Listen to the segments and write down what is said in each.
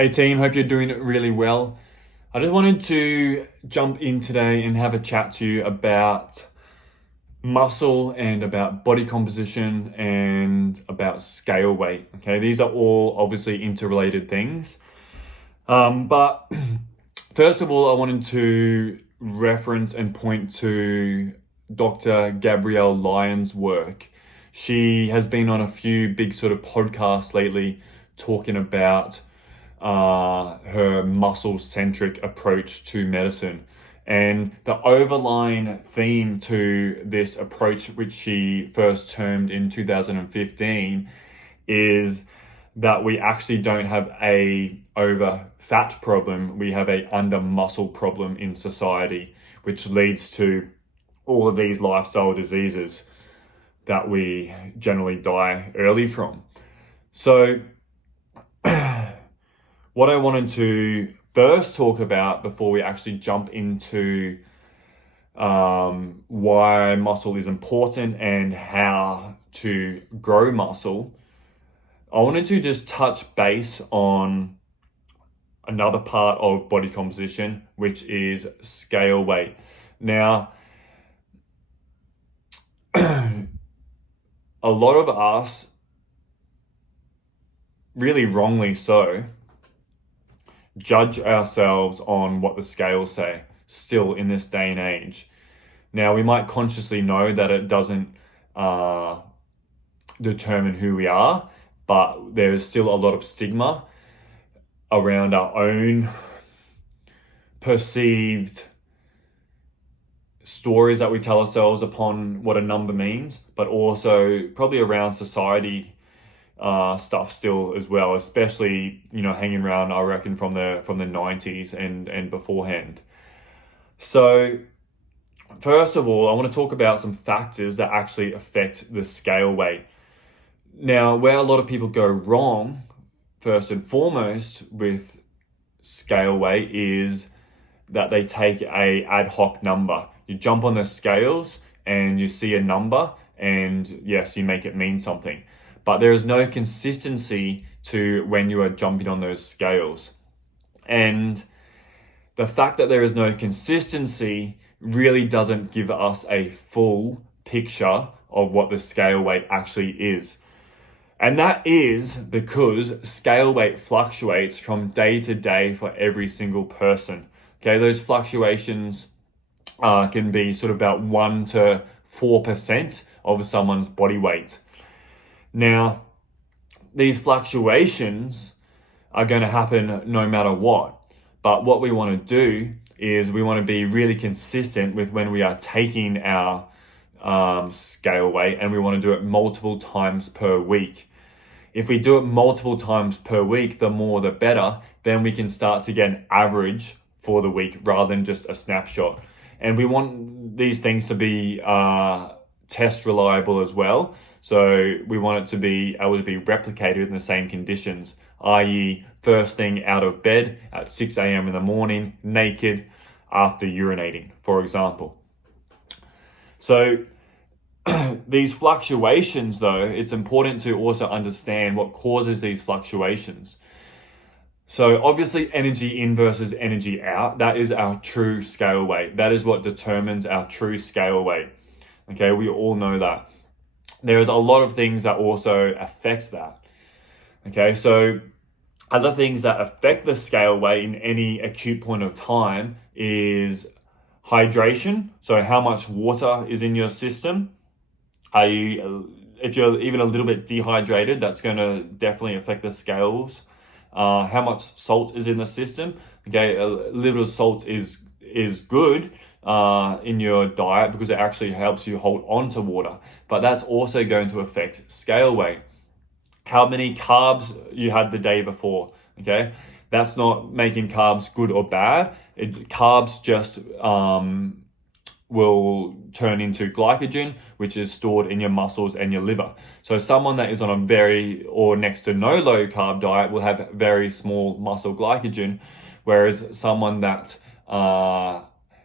Hey team, hope you're doing really well. I just wanted to jump in today and have a chat to you about muscle and about body composition and about scale weight. Okay, these are all obviously interrelated things. But first of all, I wanted to reference and point to Dr. Gabrielle Lyon's work. She has been on a few big sort of podcasts lately talking about her muscle-centric approach to medicine. And the overlying theme to this approach, which she first termed in 2015, is that we actually don't have a over fat problem, we have a under muscle problem in society, which leads to all of these lifestyle diseases that we generally die early from. So what I wanted to first talk about before we actually jump into why muscle is important and how to grow muscle, I wanted to just touch base on another part of body composition, which is scale weight. Now, a lot of us, really wrongly so, judge ourselves on what the scales say still in this day and age. Now, we might consciously know that it doesn't determine who we are, but there is still a lot of stigma around our own perceived stories that we tell ourselves upon what a number means, but also probably around society stuff still as well, especially, hanging around, I reckon, from the 90s and beforehand. So first of all, I want to talk about some factors that actually affect the scale weight. Now, where a lot of people go wrong, first and foremost, with scale weight is that they take a ad hoc number. You jump on the scales and you see a number, and yes, you make it mean something. But there is no consistency to when you are jumping on those scales. And the fact that there is no consistency really doesn't give us a full picture of what the scale weight actually is. And that is because scale weight fluctuates from day to day for every single person. Okay, those fluctuations can be sort of about 1 to 4% of someone's body weight. Now, these fluctuations are going to happen no matter what. But what we want to do is we want to be really consistent with when we are taking our scale weight, and we want to do it multiple times per week. If we do it multiple times per week, the more the better, then we can start to get an average for the week rather than just a snapshot. And we want these things to be test reliable as well. So we want it to be able to be replicated in the same conditions, i.e. first thing out of bed at 6 a.m. in the morning, naked, after urinating, for example. So these fluctuations, though, it's important to also understand what causes these fluctuations. So obviously energy in versus energy out, that is our true scale weight. That is what determines our true scale weight. Okay, we all know that. There's a lot of things that also affect that. Okay, so other things that affect the scale weight in any acute point of time is hydration. So how much water is in your system. If you're even a little bit dehydrated, that's going to definitely affect the scales. How much salt is in the system. Okay, a little bit of salt is good in your diet because it actually helps you hold on to water, but that's also going to affect scale weight. How many carbs you had the day before. Okay, that's not making carbs good or bad. Carbs just will turn into glycogen, which is stored in your muscles and your liver. So someone that is on a very or next to no low carb diet will have very small muscle glycogen, whereas someone that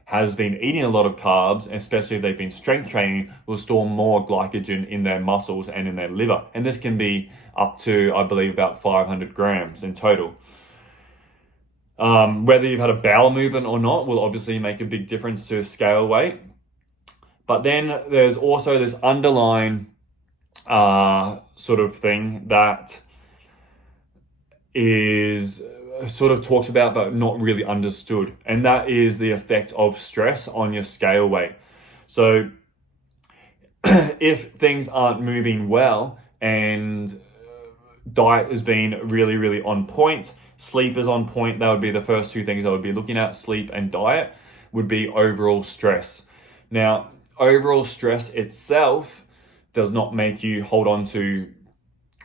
has been eating a lot of carbs, especially if they've been strength training, will store more glycogen in their muscles and in their liver. And this can be up to, I believe, about 500 grams in total. Whether you've had a bowel movement or not will obviously make a big difference to scale weight. But then there's also this underlying sort of thing that is sort of talked about but not really understood, and that is the effect of stress on your scale weight. So if things aren't moving well and diet has been really, really on point, sleep is on point, that would be the first two things I would be looking at. Sleep and diet would be overall stress. Now, overall stress itself does not make you hold on to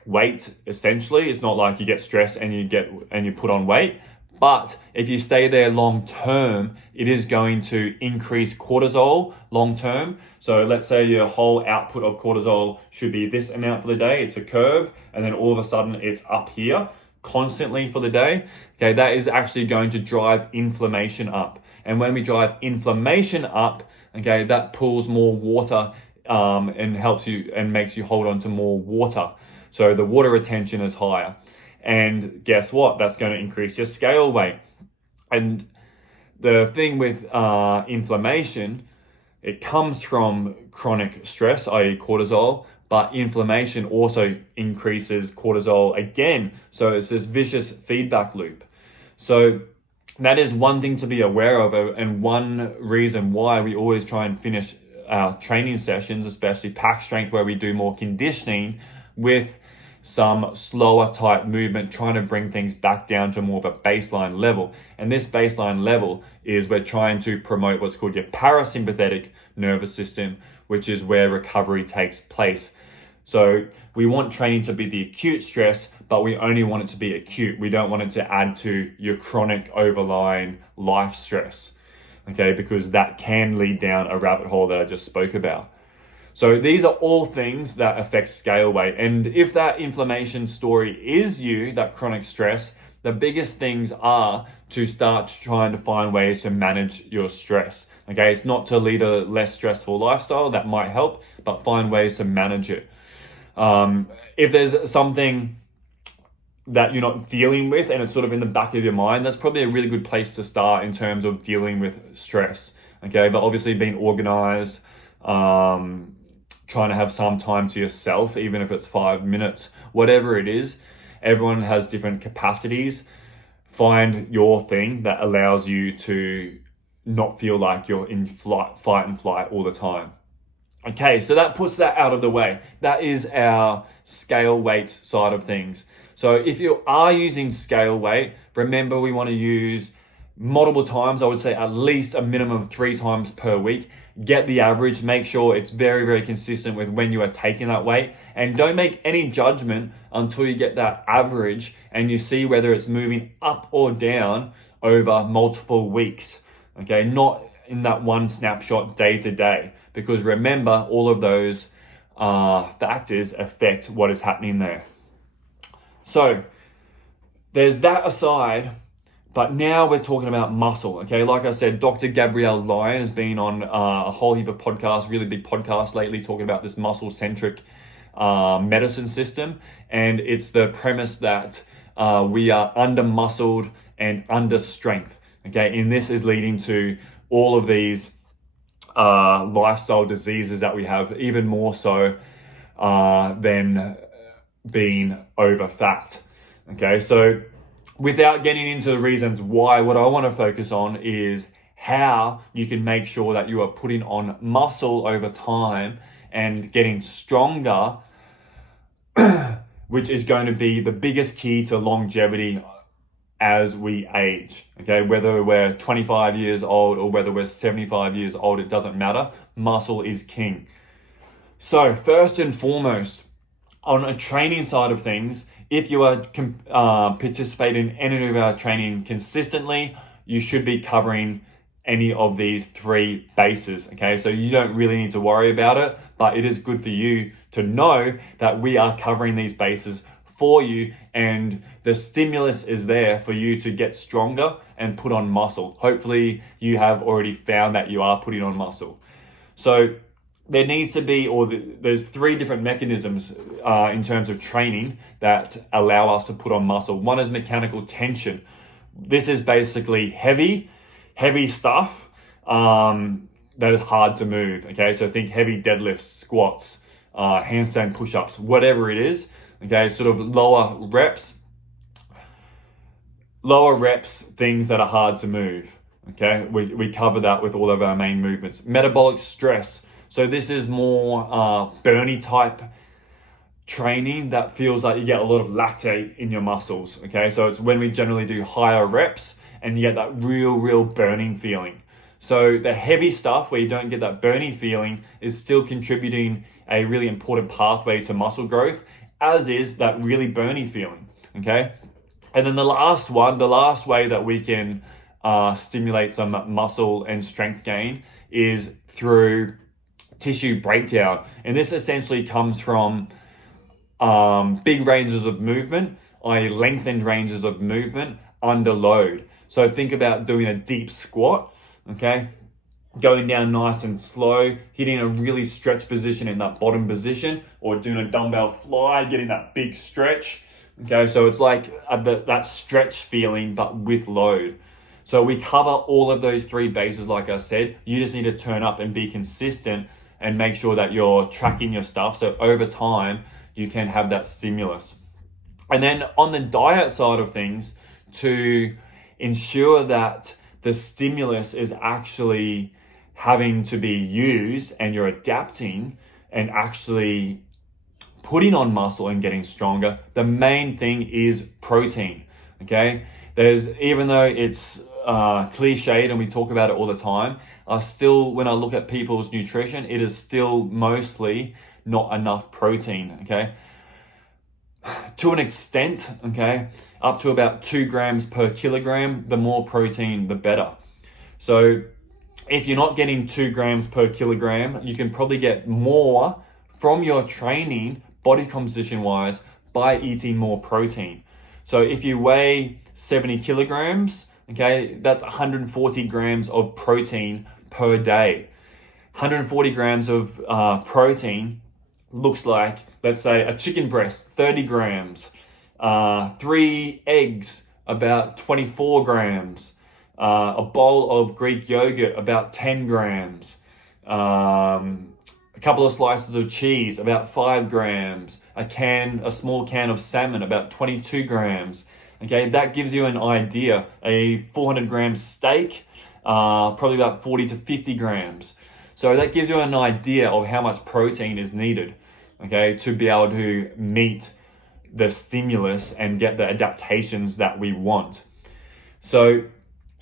weight. Essentially, it's not like you get stressed and you put on weight. But if you stay there long term, it is going to increase cortisol long term. So let's say your whole output of cortisol should be this amount for the day. It's a curve, and then all of a sudden it's up here constantly for the day. Okay, that is actually going to drive inflammation up. And when we drive inflammation up, okay, that pulls more water and helps you and makes you hold on to more water. So the water retention is higher. And guess what? That's going to increase your scale weight. And the thing with inflammation, it comes from chronic stress, i.e. cortisol, but inflammation also increases cortisol again. So it's this vicious feedback loop. So that is one thing to be aware of, and one reason why we always try and finish our training sessions, especially pack strength, where we do more conditioning, with some slower type movement, trying to bring things back down to more of a baseline level. And this baseline level is we're trying to promote what's called your parasympathetic nervous system, which is where recovery takes place. So we want training to be the acute stress, but we only want it to be acute. We don't want it to add to your chronic overlying life stress, okay? Because that can lead down a rabbit hole that I just spoke about. So these are all things that affect scale weight. And if that inflammation story is you, that chronic stress, the biggest things are to start trying to find ways to manage your stress. Okay, it's not to lead a less stressful lifestyle, that might help, but find ways to manage it. If there's something that you're not dealing with and it's sort of in the back of your mind, that's probably a really good place to start in terms of dealing with stress. Okay, but obviously being organized, trying to have some time to yourself, even if it's 5 minutes, whatever it is. Everyone has different capacities. Find your thing that allows you to not feel like you're in fight and flight all the time. Okay, so that puts that out of the way. That is our scale weight side of things. So if you are using scale weight, remember we want to use multiple times. I would say at least a minimum of 3 times per week. Get the average, make sure it's very, very consistent with when you are taking that weight, and don't make any judgment until you get that average and you see whether it's moving up or down over multiple weeks. Okay, not in that one snapshot day to day, because remember, all of those factors affect what is happening there. So there's that aside. But now we're talking about muscle, okay? Like I said, Dr. Gabrielle Lyon has been on a whole heap of podcasts, really big podcasts lately, talking about this muscle-centric medicine system. And it's the premise that we are under-muscled and under-strength, okay? And this is leading to all of these lifestyle diseases that we have, even more so than being over-fat, okay? So without getting into the reasons why, what I want to focus on is how you can make sure that you are putting on muscle over time and getting stronger, which is going to be the biggest key to longevity as we age. Okay, whether we're 25 years old or whether we're 75 years old, it doesn't matter. Muscle is king. So first and foremost, on a training side of things, if you are participating in any of our training consistently, you should be covering any of these 3 bases, okay? So you don't really need to worry about it, but it is good for you to know that we are covering these bases for you, and the stimulus is there for you to get stronger and put on muscle. Hopefully you have already found that you are putting on muscle. So there needs to be, there's 3 different mechanisms in terms of training that allow us to put on muscle. One is mechanical tension, This is basically heavy stuff that is hard to move. Okay, so think heavy deadlifts, squats, handstand push-ups, whatever it is. Okay, sort of lower reps, things that are hard to move. Okay, we cover that with all of our main movements. Metabolic stress. So this is more Bernie type training that feels like you get a lot of lactate in your muscles. Okay, so it's when we generally do higher reps and you get that real burning feeling. So the heavy stuff where you don't get that burning feeling is still contributing a really important pathway to muscle growth, as is that really burning feeling. Okay, and then the last way that we can stimulate some muscle and strength gain is through tissue breakdown. And this essentially comes from big ranges of movement, i.e. lengthened ranges of movement under load. So think about doing a deep squat, okay? Going down nice and slow, hitting a really stretched position in that bottom position, or doing a dumbbell fly, getting that big stretch. Okay, so it's like that stretch feeling, but with load. So we cover all of those three bases, like I said. You just need to turn up and be consistent and make sure that you're tracking your stuff. So over time, you can have that stimulus. And then on the diet side of things, to ensure that the stimulus is actually having to be used and you're adapting and actually putting on muscle and getting stronger, the main thing is protein. Okay, even though it's cliched and we talk about it all the time, still, when I look at people's nutrition, it is still mostly not enough protein. Okay, to an extent, okay, up to about 2 grams per kilogram. The more protein, the better. So if you're not getting 2 grams per kilogram, you can probably get more from your training, body composition wise, by eating more protein. So if you weigh 70 kilograms, okay, that's 140 grams of protein per day. 140 grams of protein looks like, let's say, a chicken breast, 30 grams, 3 eggs, about 24 grams, a bowl of Greek yogurt, about 10 grams, a couple of slices of cheese, about 5 grams, a small can of salmon, about 22 grams. Okay, that gives you an idea. A 400 gram steak, probably about 40 to 50 grams. So that gives you an idea of how much protein is needed, okay, to be able to meet the stimulus and get the adaptations that we want. So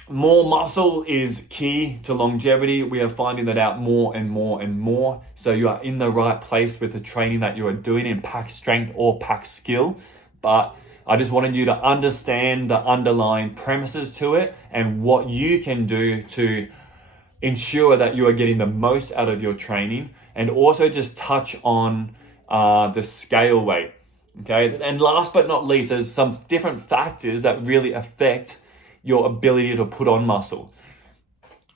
more muscle is key to longevity. We are finding that out more and more. So you are in the right place with the training that you are doing in pack strength or pack skill. But I just wanted you to understand the underlying premises to it and what you can do to ensure that you are getting the most out of your training, and also just touch on the scale weight. Okay, and last but not least, there's some different factors that really affect your ability to put on muscle.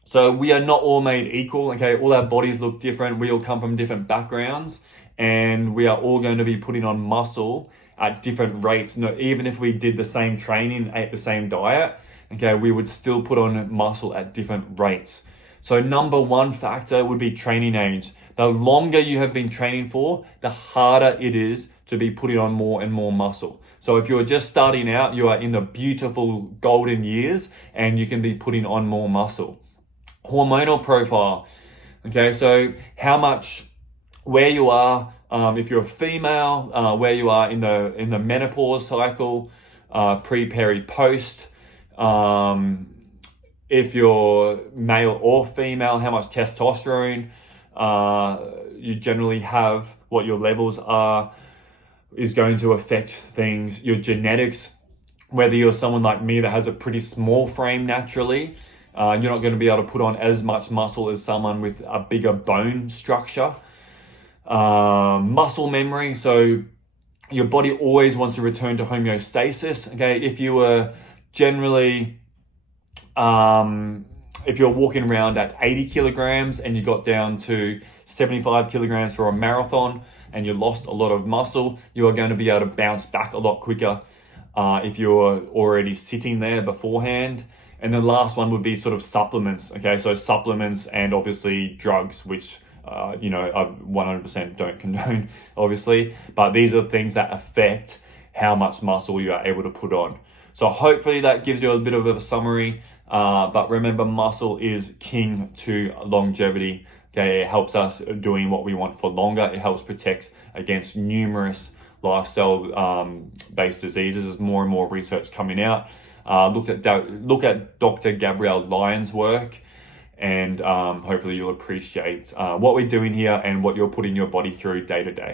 So we are not all made equal. Okay, all our bodies look different. We all come from different backgrounds, and we are all going to be putting on muscle at different rates. No, even if we did the same training, ate the same diet, okay, we would still put on muscle at different rates. So number one factor would be training age. The longer you have been training for, the harder it is to be putting on more and more muscle. So if you're just starting out, you are in the beautiful golden years and you can be putting on more muscle. Hormonal profile. Okay, so how much, where you are, if you're a female, where you are in the menopause cycle, pre, peri, post. If you're male or female, how much testosterone you generally have, what your levels are, is going to affect things. Your genetics, whether you're someone like me that has a pretty small frame naturally, you're not going to be able to put on as much muscle as someone with a bigger bone structure. Muscle memory, so your body always wants to return to homeostasis. Okay, if you were generally if you're walking around at 80 kilograms and you got down to 75 kilograms for a marathon and you lost a lot of muscle, you are going to be able to bounce back a lot quicker if you're already sitting there beforehand. And the last one would be sort of supplements. Okay, so supplements and obviously drugs, which I 100% don't condone, obviously, but these are things that affect how much muscle you are able to put on. So hopefully that gives you a bit of a summary. But remember, muscle is king to longevity. Okay, it helps us doing what we want for longer. It helps protect against numerous lifestyle based diseases. There's more and more research coming out. Look at Dr. Gabrielle Lyon's work, and hopefully you'll appreciate what we're doing here and what you're putting your body through day to day.